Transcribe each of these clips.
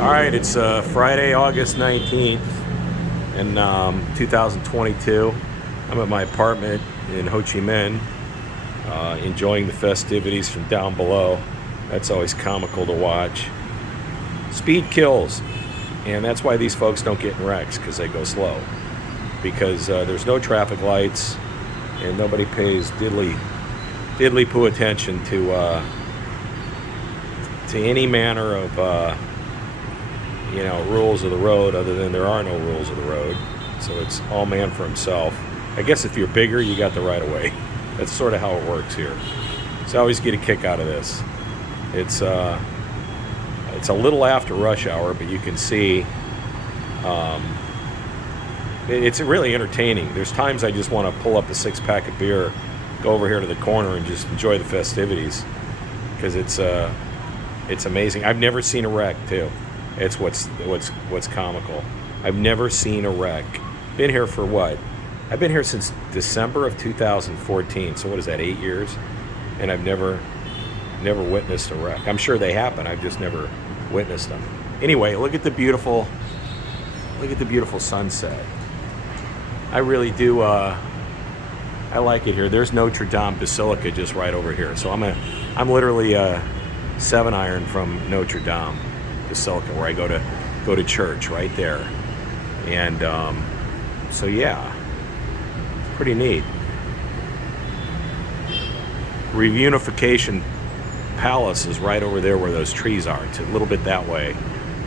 All right, it's Friday, August 19th in 2022. I'm at my apartment in Ho Chi Minh, enjoying the festivities from down below. That's always comical to watch. Speed kills, and that's why these folks don't get in wrecks, because they go slow. Because there's no traffic lights, and nobody pays diddly poo attention to any manner of rules of the road, other than there are no rules of the road. So it's all man for himself. I guess if you're bigger, you got the right of way. That's sort of how it works here. So I always get a kick out of this. It's a little after rush hour, but you can see it's really entertaining. There's times I just want to pull up a 6-pack of beer, go over here to the corner, and just enjoy the festivities, because it's amazing. I've never seen a wreck too. It's what's comical. I've never seen a wreck. Been here for what? I've been here since December of 2014. So what is that, 8 years? And I've never witnessed a wreck. I'm sure they happen. I've just never witnessed them. Anyway, look at the beautiful sunset. I really do. I like it here. There's Notre Dame Basilica just right over here. So I'm literally 7-iron from Notre Dame Basilica, where I go to church right there. And so yeah, it's pretty neat. Reunification Palace is right over there where those trees are. It's a little bit that way.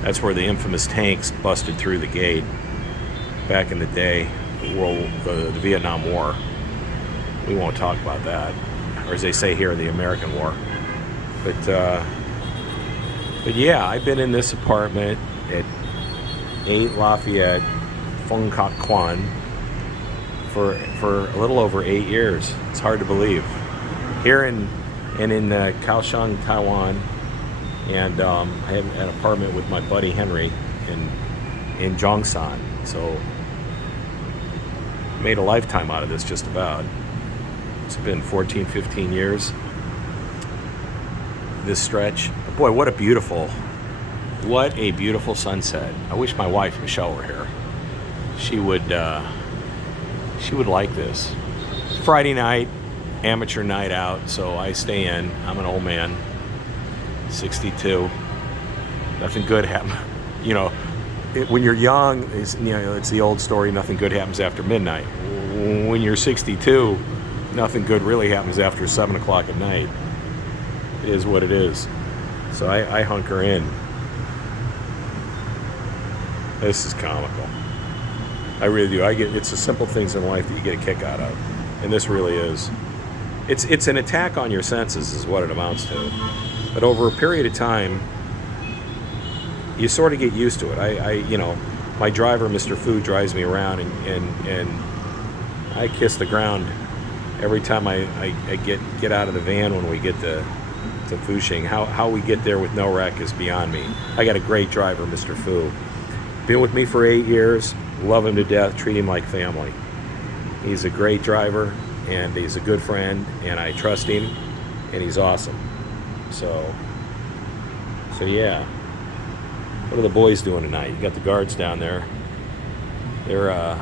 That's where the infamous tanks busted through the gate back in the day, the Vietnam War. We won't talk about that, or as they say here, the American War. But yeah, I've been in this apartment at 8 Lafayette, Phuong Coc Quan for a little over 8 years. It's hard to believe. Here in Kaohsiung, Taiwan, and I have an apartment with my buddy Henry in Zhongshan. So made a lifetime out of this, just about. It's been 14, 15 years, this stretch. But boy, what a beautiful sunset. I wish my wife Michelle were here. She would like this. Friday night, amateur night out, so I stay in. I'm an old man, 62. Nothing good happens. When you're young, it's the old story. Nothing good happens after midnight. When you're 62, nothing good really happens after 7 o'clock at night. It is what it is. So I hunker in. This is comical. I really do. It's the simple things in life that you get a kick out of, and this really is. It's an attack on your senses, is what it amounts to. But over a period of time, you sort of get used to it. My driver, Mr. Fu, drives me around, and I kiss the ground every time I get out of the van when we get to Fushing. How we get there with no wreck is beyond me. I got a great driver, Mr. Fu. Been with me for 8 years. Love him to death. Treat him like family. He's a great driver, and he's a good friend, and I trust him, and he's awesome. So yeah. What are the boys doing tonight? You got the guards down there. They're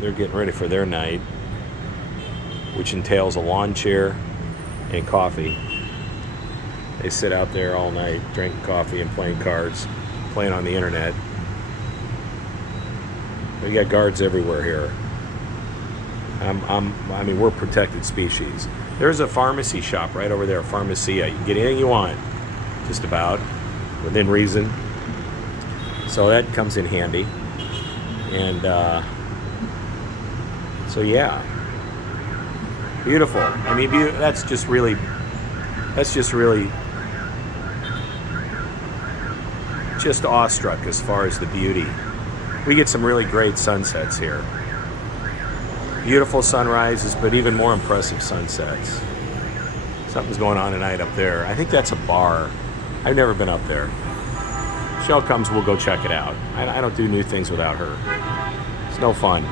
getting ready for their night, which entails a lawn chair and coffee. They sit out there all night, drinking coffee and playing cards, playing on the internet. We got guards everywhere here. We're protected species. There's a pharmacy shop right over there, Pharmacia. You can get anything you want, just about, within reason. So that comes in handy. And so yeah, beautiful. That's just really just awestruck as far as the beauty. We get some really great sunsets here. Beautiful sunrises, but even more impressive sunsets. Something's going on tonight up there. I think that's a bar. I've never been up there. Shell comes, we'll go check it out. I don't do new things without her. It's no fun.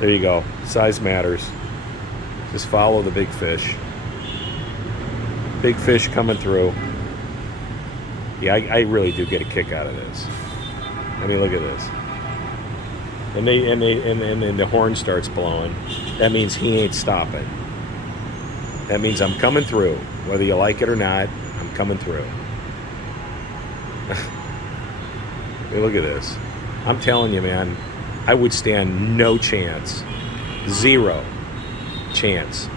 There you go. Size matters. Just follow the big fish. Big fish coming through. Yeah, I really do get a kick out of this. I mean, look at this. And then the horn starts blowing. That means he ain't stopping. That means I'm coming through. Whether you like it or not, I'm coming through. Hey, look at this. I'm telling you, man, I would stand no chance. Zero chance.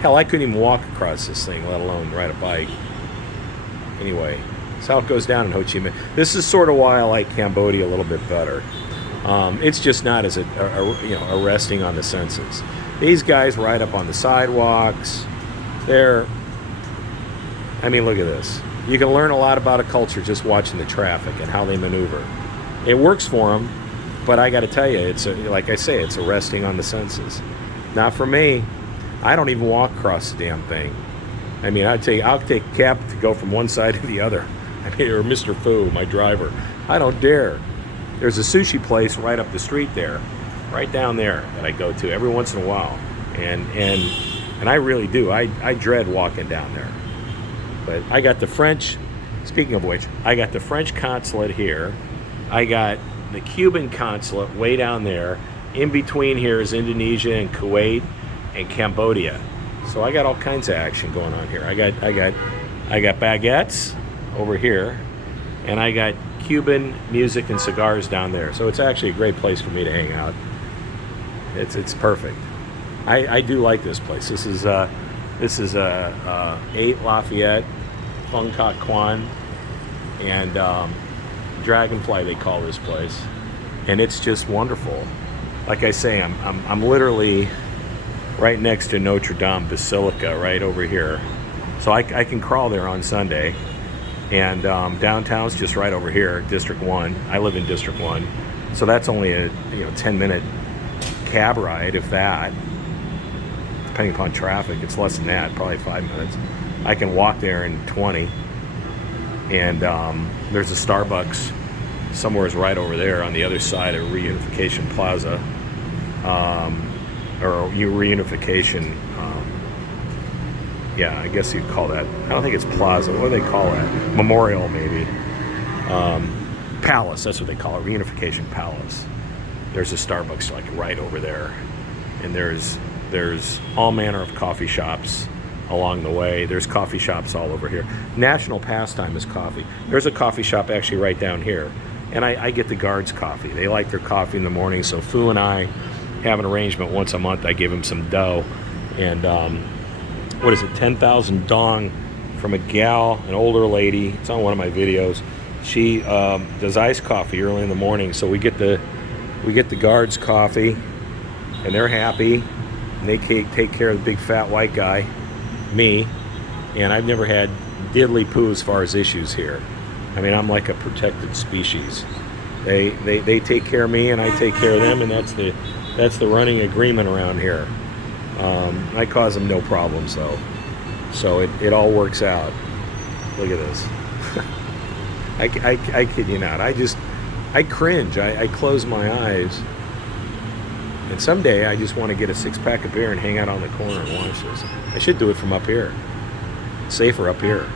Hell, I couldn't even walk across this thing, let alone ride a bike. Anyway, that's how it goes down in Ho Chi Minh. This is sort of why I like Cambodia a little bit better. It's just not as arresting on the senses. These guys ride up on the sidewalks. I mean, look at this. You can learn a lot about a culture just watching the traffic and how they maneuver. It works for them, but I got to tell you, like I say, it's arresting on the senses. Not for me. I don't even walk across the damn thing. I mean, I'll take a cab to go from one side to the other. I mean, or Mr. Fu, my driver. I don't dare. There's a sushi place right up the street there, right down there, that I go to every once in a while, and I really do. I dread walking down there. But I got the French. Speaking of which, I got the French consulate here. I got the Cuban consulate way down there. In between here is Indonesia and Kuwait and Cambodia. So I got all kinds of action going on here. I got baguettes over here, and I got Cuban music and cigars down there. So it's actually a great place for me to hang out. It's perfect. I do like this place. This is 8 Lafayette, Phung Kok Kwan, and Dragonfly they call this place, and it's just wonderful. Like I say, I'm literally right next to Notre Dame Basilica, right over here, so I can crawl there on Sunday. And downtown's just right over here, District 1. I live in District 1, so that's only a 10-minute cab ride, if that. Depending upon traffic, it's less than that, probably 5 minutes. I can walk there in 20. And there's a Starbucks somewhere right over there on the other side of Reunification Plaza, or Reunification. Yeah, I guess you'd call that. I don't think it's Plaza. What do they call that? Memorial, maybe. Palace. That's what they call it. Reunification Palace. There's a Starbucks like right over there, and there's all manner of coffee shops along the way. There's coffee shops all over here. National pastime is coffee. There's a coffee shop actually right down here, and I get the guards coffee. They like their coffee in the morning, so Fu and I have an arrangement once a month. I give him some dough, and 10,000 dong from a gal, an older lady. It's on one of my videos. She does iced coffee early in the morning, so we get the guards coffee, and they're happy, and they take care of the big fat white guy, me, and I've never had diddly poo as far as issues here. I mean, I'm like a protected species. They take care of me, and I take care of them, and that's the running agreement around here. I cause them no problems, though, so it all works out. Look at this. I kid you not. I cringe. I close my eyes, and someday I just want to get a 6-pack of beer and hang out on the corner and watch this. I should do it from up here. It's safer up here.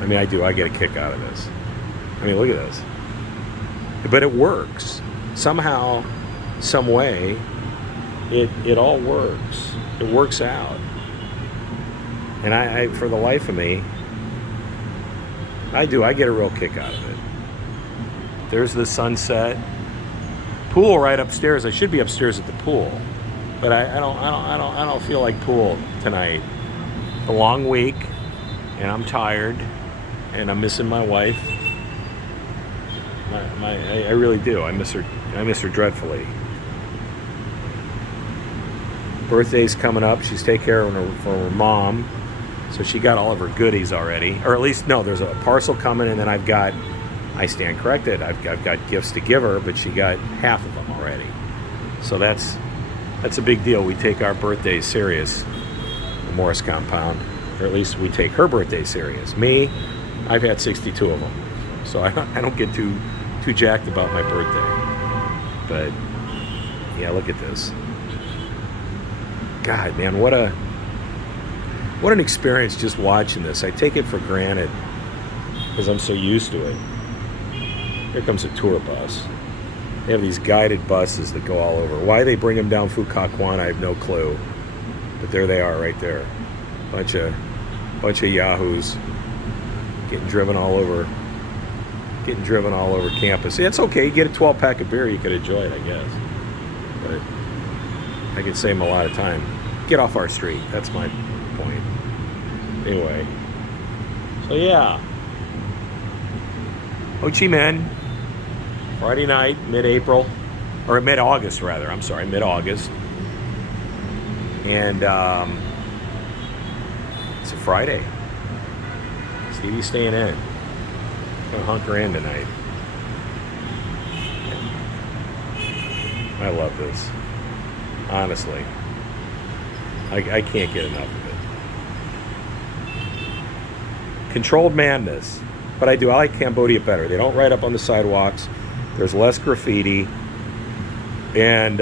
I mean, I do. I get a kick out of this. I mean, look at this. But it works. Somehow, some way, it all works. It works out. And I for the life of me, I get a real kick out of it. There's the sunset. Pool right upstairs. I should be upstairs at the pool, but I don't feel like pool tonight. A long week, and I'm tired, and I'm missing my wife. I really do. I miss her dreadfully. Birthday's coming up. She's taking care of her mom, so she got all of her goodies already, or at least no. There's a parcel coming, and then I stand corrected. I've got gifts to give her, but she got half of them already. So that's a big deal. We take our birthdays serious, the Morris compound, or at least we take her birthday serious. Me, I've had 62 of them, so I don't get too jacked about my birthday. But yeah, look at this. God, man, what an experience just watching this. I take it for granted because I'm so used to it. Here comes a tour bus. They have these guided buses that go all over. Why they bring them down Fukakuan, I have no clue. But there they are right there. Bunch of yahoos getting driven all over campus. Yeah, it's okay. You get a 12-pack of beer, you could enjoy it, I guess. But I could save them a lot of time. Get off our street. That's my point. Anyway. So yeah. Ho Chi Minh. Friday night, mid-April. Or mid-August, rather. I'm sorry, mid-August. And it's a Friday. Stevie's staying in. Gonna hunker in tonight. I love this. Honestly. I can't get enough of it. Controlled madness. But I like Cambodia better. They don't ride up on the sidewalks. There's less graffiti. And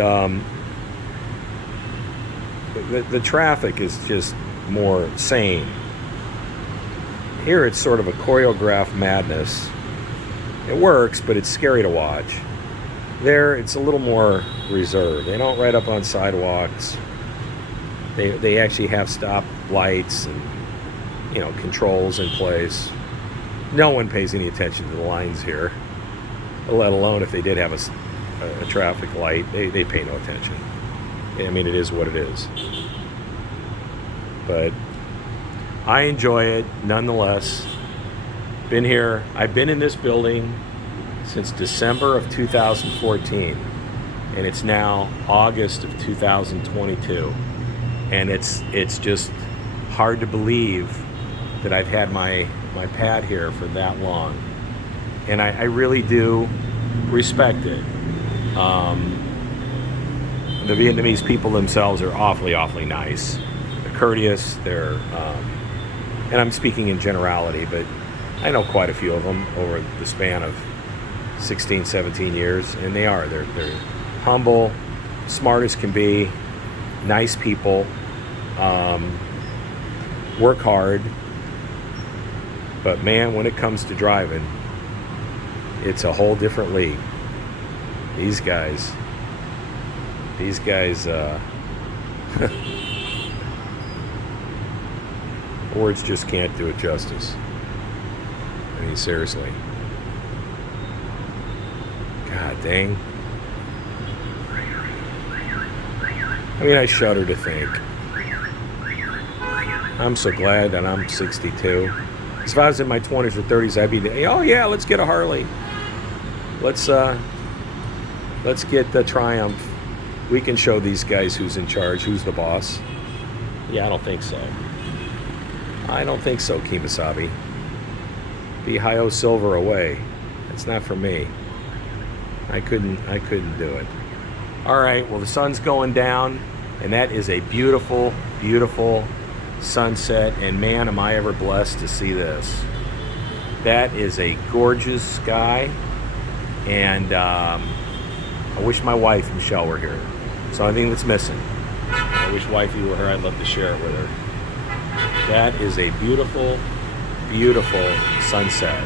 the traffic is just more sane. Here it's sort of a choreographed madness. It works, but it's scary to watch. There it's a little more reserved. They don't ride up on sidewalks. They actually have stop lights and controls in place. No one pays any attention to the lines here, let alone if they did have a traffic light. They pay no attention. I mean, it is what it is. But I enjoy it nonetheless. Been here. I've been in this building since December of 2014, and it's now August of 2022, and it's just hard to believe that I've had my pad here for that long, and I really do respect it. The Vietnamese people themselves are awfully nice. They're courteous. They're and I'm speaking in generality, but I know quite a few of them over the span of 16, 17 years, and they're humble, smart as can be, nice people, work hard, but man, when it comes to driving, it's a whole different league. These guys words just can't do it justice. I mean, seriously. God dang. I mean, I shudder to think. I'm so glad that I'm 62. If I was in my 20s or 30s, I'd be, oh yeah, let's get a Harley. Let's get the Triumph. We can show these guys who's in charge, who's the boss. Yeah, I don't think so. I don't think so, Kemosabe. Be Hi-O Silver away. That's not for me. I couldn't do it. All right, well, the sun's going down, and that is a beautiful, beautiful sunset, and man, am I ever blessed to see this. That is a gorgeous sky, and I wish my wife, Michelle, were here. It's the only thing that's missing. I wish wifey were here. I'd love to share it with her. That is a beautiful, beautiful sunset,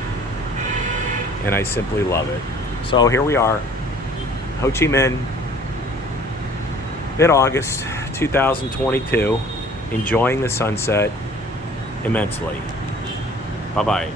and I simply love it. So here we are, Ho Chi Minh, mid-August 2022, enjoying the sunset immensely. Bye-bye.